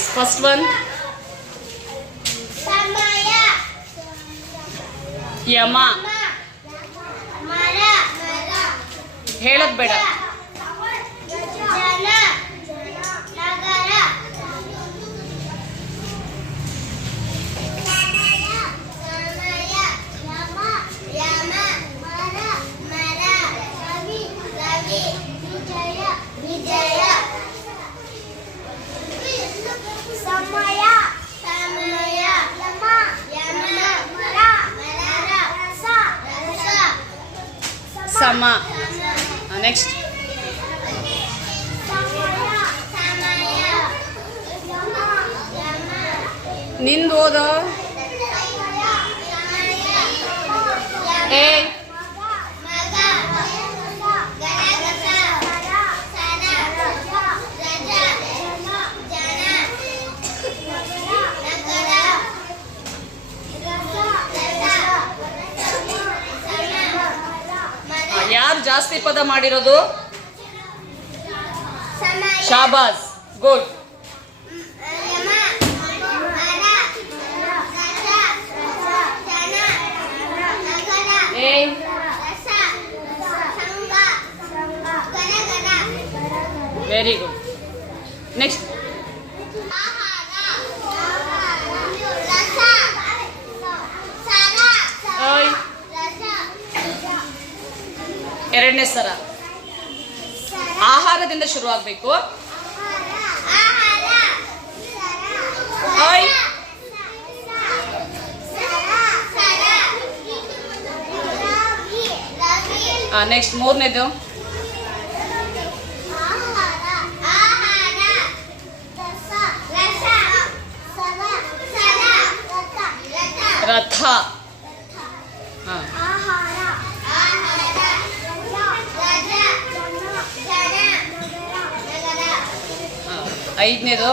Please. First one ಯಮ. ಹೇಳೋದು ಬೇಡ. ಸಮ. ನೆಕ್ಸ್ಟ್ ನಿಂದು ಓದೋ. ಏ ಯಾರು ಜಾಸ್ತಿ ಪದ ಮಾಡಿರೋದು? ಶಾಬಾಸ್, ಗುಡ್. Very good. ನೆಕ್ಸ್ಟ್ ಎರಡನೇ ಸರ ಆಹಾರದಿಂದ ಶುರುವಾಗಬೇಕು. ನೆಕ್ಸ್ಟ್ ಮೂರನೇದು ರಥ. ಐದನೇದು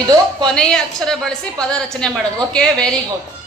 ಇದು ಕೊನೆಯ ಅಕ್ಷರ ಬಳಸಿ ಪದ ರಚನೆ ಮಾಡೋದು. Okay, very good.